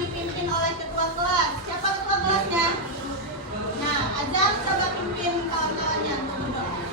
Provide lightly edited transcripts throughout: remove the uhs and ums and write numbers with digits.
dipimpin oleh ketua kelas. Siapa ketua kelasnya? Nah, Azam coba pimpin kawan-kawannya untuk berdoa.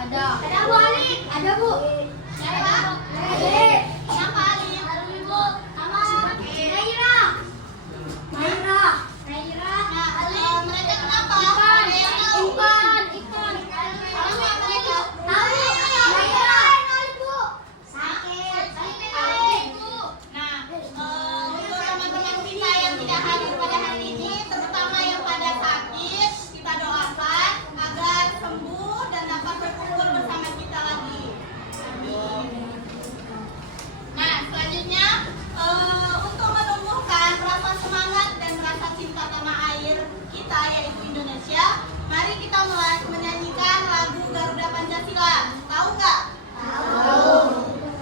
Ada Bu Ali. Ada Bu. Siapa? Siapa Ali? Ada Ibu. Sama Naira. Naira. Nah, Ali, mereka kenapa? Ikan. Ada yang tahu? Ikan. Tahu nggak mereka? Tahu. Naira. Ibu. Sakit. Ibu. Nah, untuk teman-teman kita yang tidak hadir pada hari ini, terutama yang pada sakit, kita doakan agar sembuh dan dapat berkumpul bersama kita lagi. Amin. Nah, selanjutnya untuk menumbuhkan rasa semangat dan rasa cinta tanah air kita yaitu Indonesia, mari kita mulai menyanyikan lagu Garuda Pancasila. Tahu nggak? Tahu.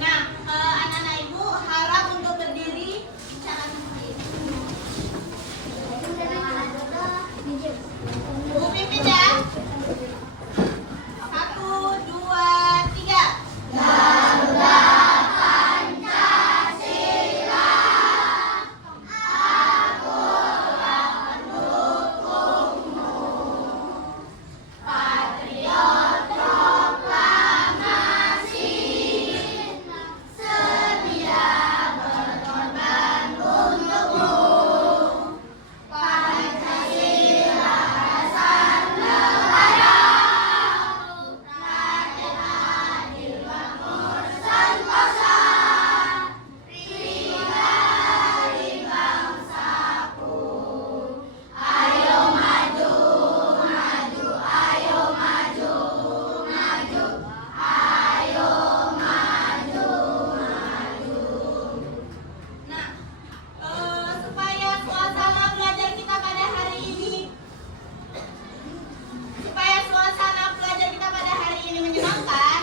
Nah, anak-anak ibu harap untuk berdiri bicara seperti ini. Bu pimpin ya. 1, 2, 3. Nah, supaya suasana belajar kita pada hari ini menyenangkan,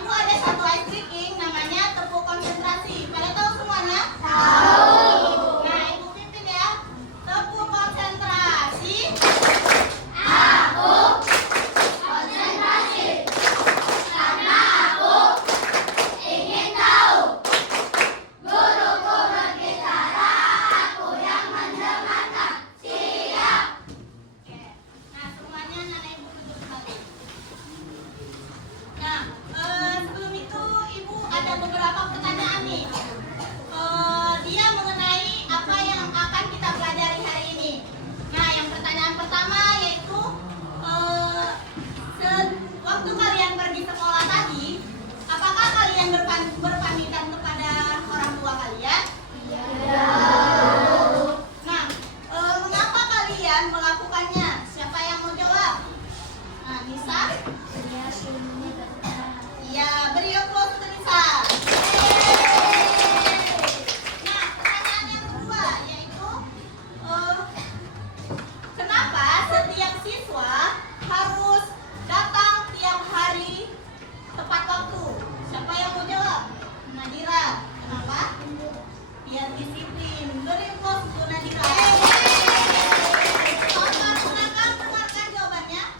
ibu ada satu ice breaking namanya tepuk konsentrasi. Pada tahu semuanya? Tahu. Nah, ibu pimpin ya. Tepuk konsentrasi. Nah, semuanya anak ibu duduk kembali. Nah, sebelum itu ibu ada beberapa pertanyaan nih. Dia mengenai apa yang akan kita pelajari hari ini. Nah, yang pertanyaan pertama yaitu waktu kalian pergi sekolah tadi, apakah kalian berpamitan kepada orang tua kalian? Nah, mengapa kalian melakukannya? Siapa yang mau jawab? Nah, Nisa? Iya, beri aplaus untuk Nisa. Nah, pertanyaan yang kedua yaitu kenapa setiap siswa harus datang tiap hari tepat waktu? Siapa yang mau jawab? Nadira. Kenapa? Biar disiplin. Beri aplaus untuk Nadira. Dengarkan jawabannya.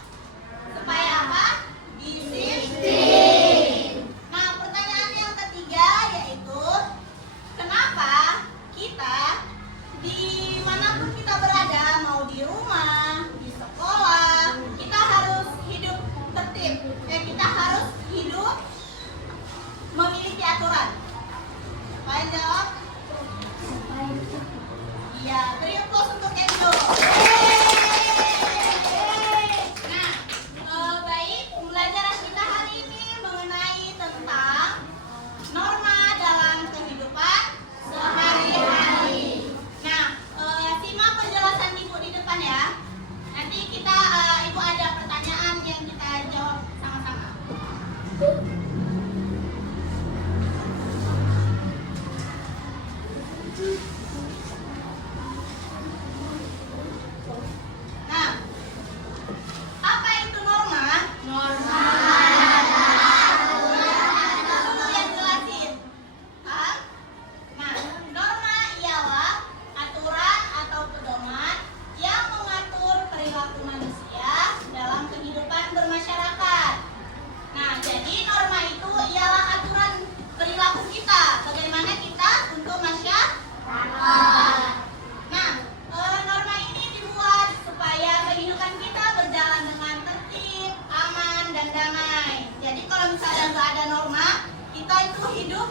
misalnya nggak ada norma, kita itu hidup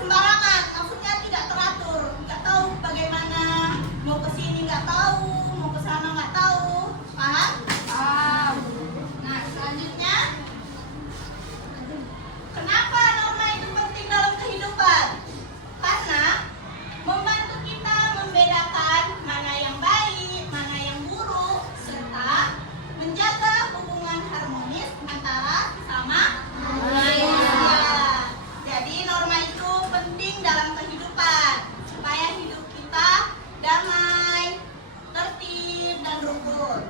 sembarangan, maksudnya tidak teratur, nggak tahu bagaimana mau ke sini, nggak tahu mau ke sana, nggak tahu, paham? Nah, selanjutnya, kenapa norma itu penting dalam kehidupan? Karena membantu kita membedakan mana yang baik, mana yang buruk, serta menjaga hubungan harmonis antara sesama manusia. Jadi norma itu penting dalam kehidupan supaya hidup kita damai, tertib, dan rukun.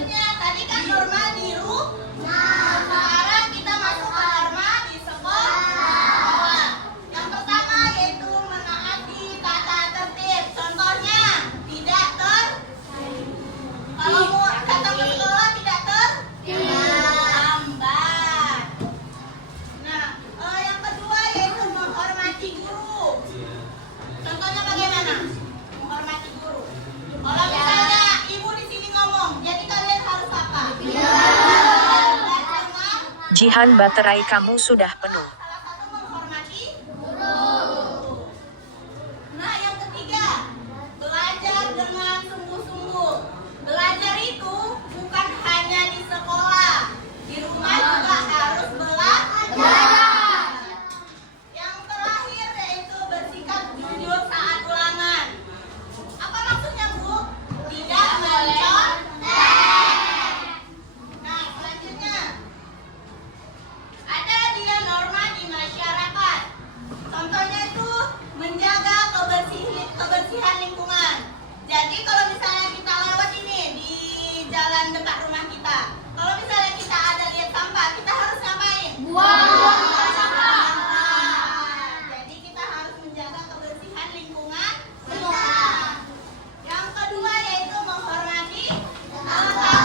selanjutnya tadi kan norma di rumah. Sekarang kita masuk ke norma di sekolah. Yang pertama yaitu menaati tata tertib. Contohnya tidak kalau mau datang ke sekolah tidak terlambat. Nah, yang kedua yaitu menghormati guru. Contohnya bagaimana? Menghormati guru. Kalau misalnya ibu di sini ngomong, jadi kalian harus apa? Jihan, baterai kamu sudah penuh. Salah satu menghormati guru. Nah, yang ketiga, belajar dengan sungguh-sungguh. Belajar itu bukan hanya di sekolah, di rumah juga harus belajar. Yang terakhir yaitu bersikap jujur saat ulangan. Apa maksudnya, Bu? Tidak mencontek. Nah, selanjutnya ada dia norma di masyarakat. Contohnya itu menjaga kebersihan lingkungan. Jadi kalau misalnya kita lewat ini di jalan dekat rumah kita, kalau misalnya kita ada lihat sampah, kita harus ngapain? Buang sampah. Jadi kita harus menjaga kebersihan lingkungan kita. Yang kedua yaitu menghormati tetangga.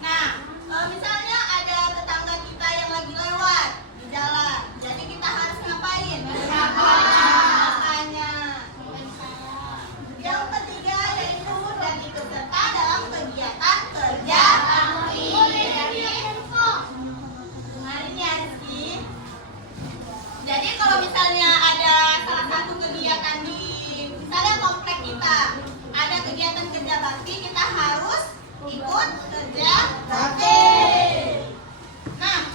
Nah, misalnya ada tetangga kita yang lagi lewat di jalan, jadi kita harus ngapain? Makanya. Yang ketiga yaitu jadi peserta dalam kegiatan kerja bakti. Kemarin ya Rizky. Jadi kalau misalnya ada salah satu kegiatan di misalnya komplek kita, ada kegiatan kerja bakti, kita harus ikut kerja bakti. Nah,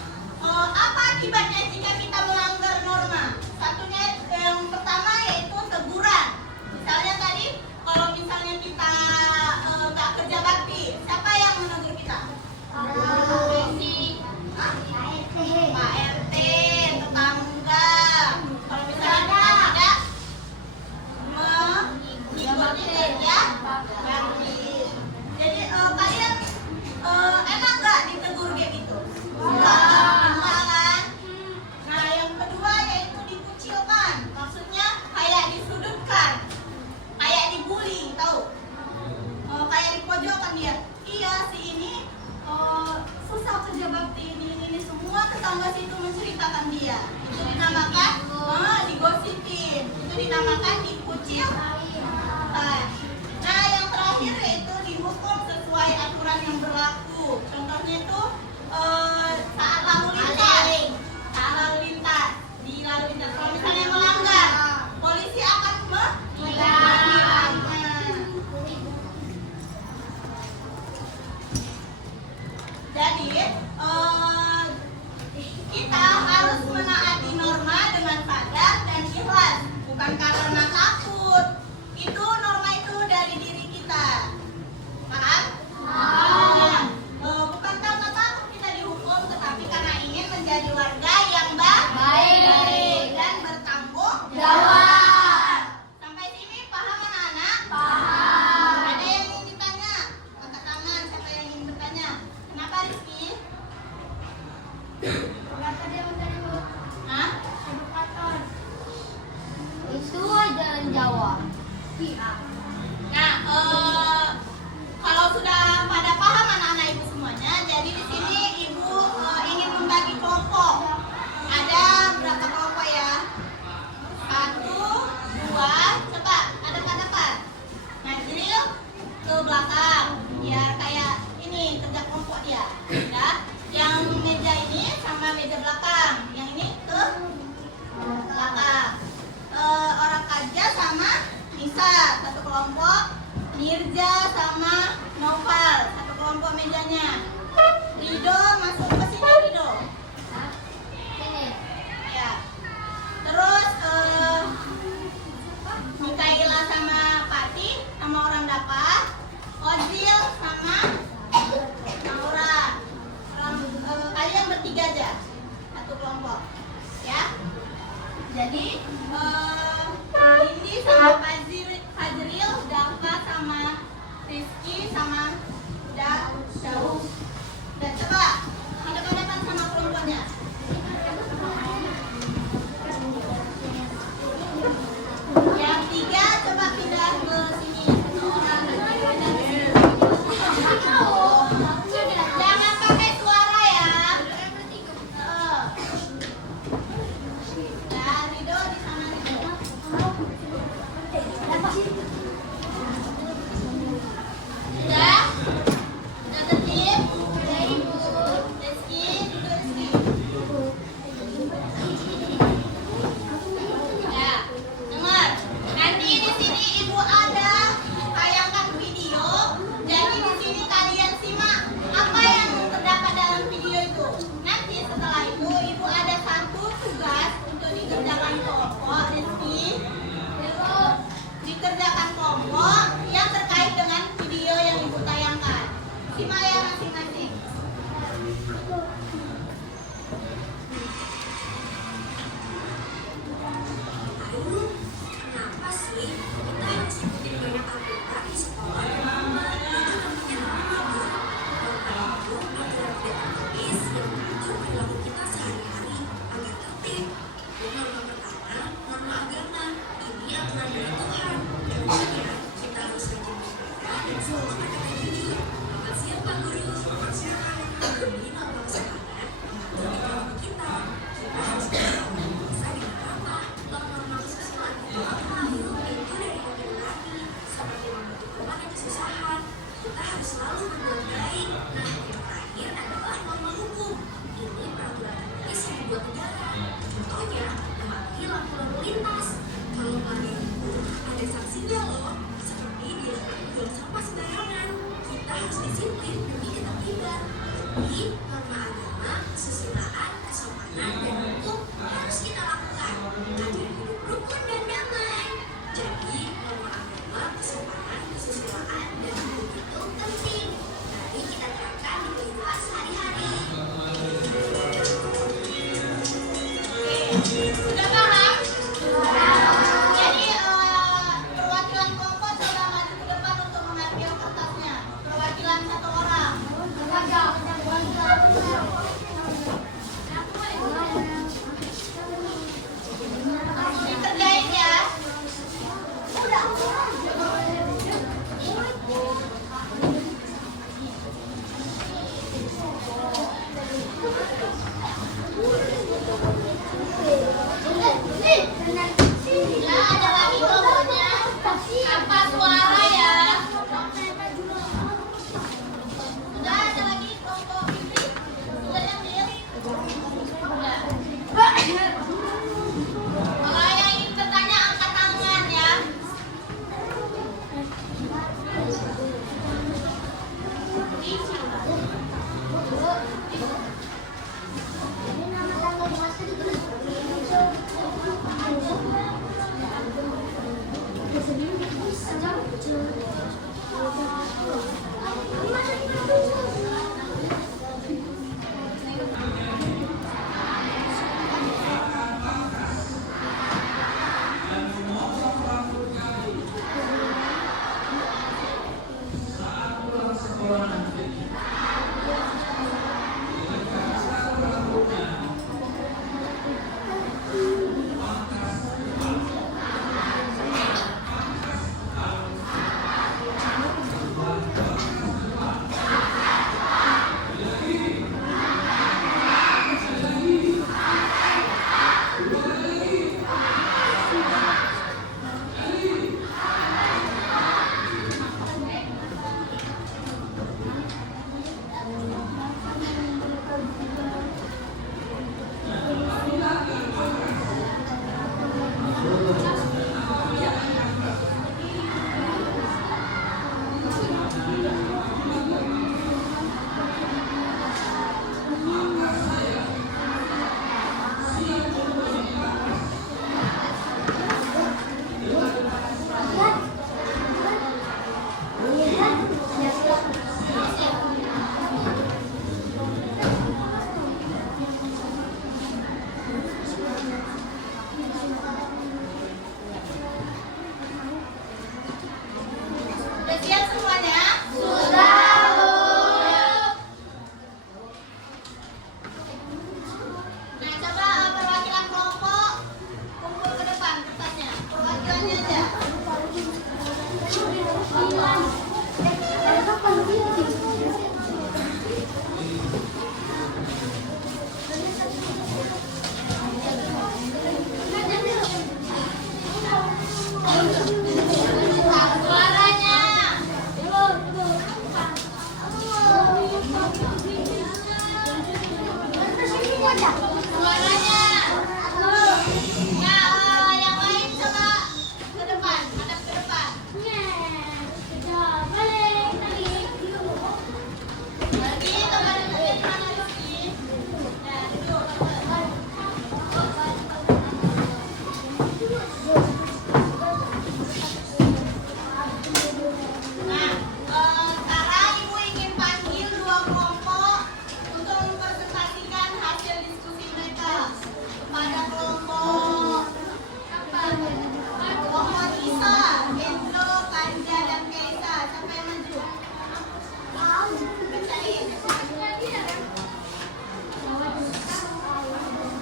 apa akibatnya jika kita melanggar norma? Satunya yang pertama yaitu teguran. Misalnya tadi kalau misalnya kita nggak kerja bakti, siapa yang menegur kita? Pak RT, tetangga. Kalau misalnya kita tidak mengikuti kerja bakti. Jadi kalian enak nggak ditegur kayak gitu? Enggak kan? Nah, yang kedua yaitu dikucilkan. Maksudnya kayak disudutkan, kayak dibully, tahu? Kayak dipojokkan dia. Iya, si ini susah kerja bakti ini semua tetangga situ menceritakan dia. Itu dinamakan digosipin. Itu dinamakan dikucil. Nah, yang terakhir yaitu dihukum sesuai aturan yang berlaku. Contohnya itu saat lalu lintas. Saat lalu lintas, di lalu lintas. Kalau misalnya melanggar, polisi akan menilai. Jadi kita harus menaati norma dengan sadar dan ikhlas, bukan karena takut. Itu norma itu dari diri kita. Paham? Nah, bukan karena takut kita dihukum, tetapi karena ingin menjadi warga yang baik dan bertanggung jawab. Sampai sini paham anak-anak? Paham. Ada yang ingin ditanya? Angkat tangan, siapa yang ingin bertanya? Kenapa Rizky? Hah? Itu jalan Jawa. Nah, kalau sudah pada paham anak-anak ibu semuanya, jadi di sini ibu ingin membagi kelompok. Ada berapa kelompok ya? 1, 2, coba hadap-hadapan. Najril ke belakang, biar kayak ini kerja kelompok dia. Ya, yang meja ini sama meja belakang, yang ini ke belakang. Orang kerja sama Nisa satu kelompok, Nirja sama Noval satu kelompok mejanya. Rido masuk ke sini Rido. Ini. Ya. Terus Mikaela sama Pati sama orang dapat, Ozil sama Naura. Kalian bertiga aja satu kelompok, ya. Jadi Indi sama Fajril, Dafa sama Rizky sama Si Maya masing-masing. Kenapa sih kita harus bikin banyak aturan di sekolah dan rumah? Itu namanya norma. Norma itu aturan tidak tertulis yang mengatur perilaku kita sehari-hari agar tertib. Norma pertama, norma agama. Ini aturan dari Tuhan. Contohnya, kita harus rajin beribadah dan selalu berkata jujur. Selamat siang Pak Guru. Selamat siang. Ini norma kesehatan. Mengatur perilaku kita. Kita harus berhati-hati bisa dengan ramah. Norma kesusilaan itu apa? Itu dari laki-laki. Seperti membantu korban yang kesusahan. Kita harus selalu berbuat baik. Nah, yang terakhir adalah norma hukum. Ini peraturan tertulis yang dibuat negara. Contohnya, mematuhi lampu lalu lintas. Kalau melanggar itu, ada sanksinya loh. Seperti dilarang buang sampah sembarangan. Kita harus disiplin demi ketertiban. Jadi, norma agama, kesusilaan, kesopanan, dan hukum harus kita lakukan agar hidup rukun dan damai. Jadi, norma agama, kesopanan, kesusilaan, dan hukum itu penting. Mari kita terapkan di kehidupan sehari-hari. Sudah paham? Jadi perwakilan kelompok sudah maju ke depan untuk mengambil kertasnya. Perwakilan satu orang. Dikerjain ya. Ya, ada lagi kelompoknya. Apa suara ya? Sudah ada lagi kelompok Fitri. Sudah ambil. Sudah. Kalau yang ingin bertanya angkat tangan ya.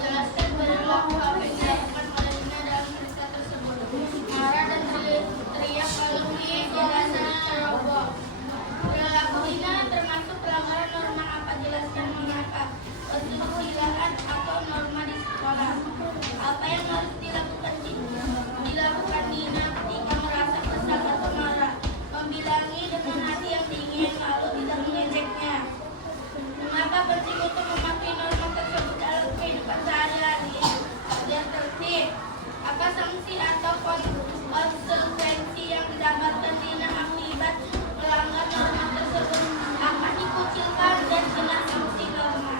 Jelaskan perilaku apa yang dilakukan oleh Nina dalam cerita tersebut. Marah dan teriak kalau di jalanan roboh. Perilaku Nina termasuk pelanggaran norma apa? Jelaskan mengapa. Kesusilaan atau norma di sekolah. Apa yang harus dilakukan Nina ketika merasa kesal atau marah? Membilangi dengan hati yang dingin lalu tidak mengejeknya. Mengapa penting untuk mematuhi norma tersebut dalam kehidupan sehari-hari? Biar tertib. Apa sanksi atau konsekuensi yang didapatkan Nina akibat melanggar norma tersebut? Akan dikucilkan dan kena sanksi norma.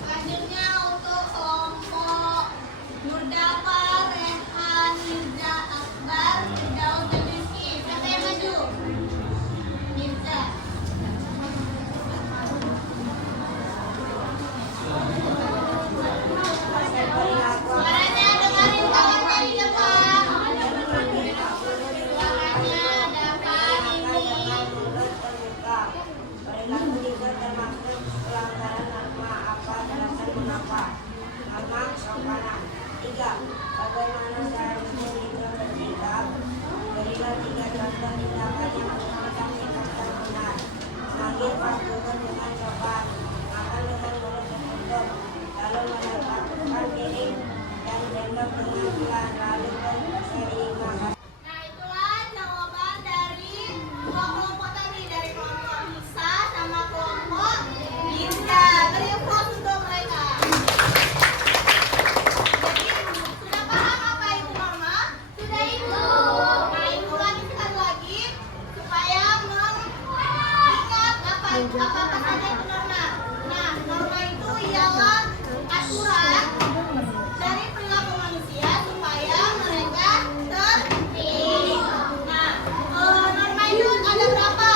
Selanjutnya untuk kelompok Nurdafa, Rehan, Mirza, Akbar, Daud, dan Rizky. Siapa yang maju? Mirza. Suaranya dengarin kawan dari depan. Suaranya dapat ini. Perilaku juga termasuk pelanggaran norma apa? Jelaskan mengapa. Norma sopanan. 3. Bagaimana seharusnya kita bersikap? Berilah 3 contoh tindakan yang merupakan sikap yang benar. Memanggil Pak Guru dengan sopan, makan dengan mulut tertutup, lalu menempatkan piring dan sendok dengan pelan, lalu bersering makan. Nah, itulah jawaban dari dua kelompok tadi, dari kelompok Nisa sama kelompok Mirza. Beri applause untuk mereka. Jadi, sudah paham apa itu norma? Sudah itu. Nah, itu lagi sekali lagi supaya mengingat apa saja itu norma. Nah, norma itu ialah aturan dari perilaku manusia supaya mereka tertib. Nah, norma itu ada berapa?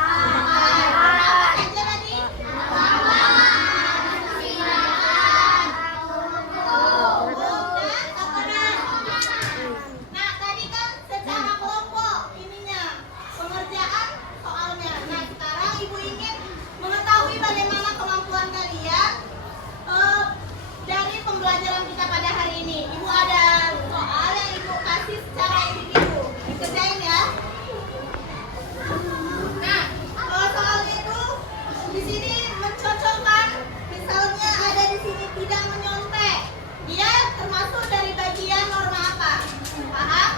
Berapa saja tadi? 8. Nah, tadi kan secara kelompok ininya pengerjaan soalnya. Nah, sekarang Ibu ingin mengetahui bagaimana kemampuan kalian dari pembelajaran kita pada hari ini. Ibu ada soal yang Ibu kasih secara individu. Dikerjain ya. Nah, soal itu di sini mencocokkan. Misalnya ada di sini tidak menyontek. Dia termasuk dari bagian norma apa? Paham?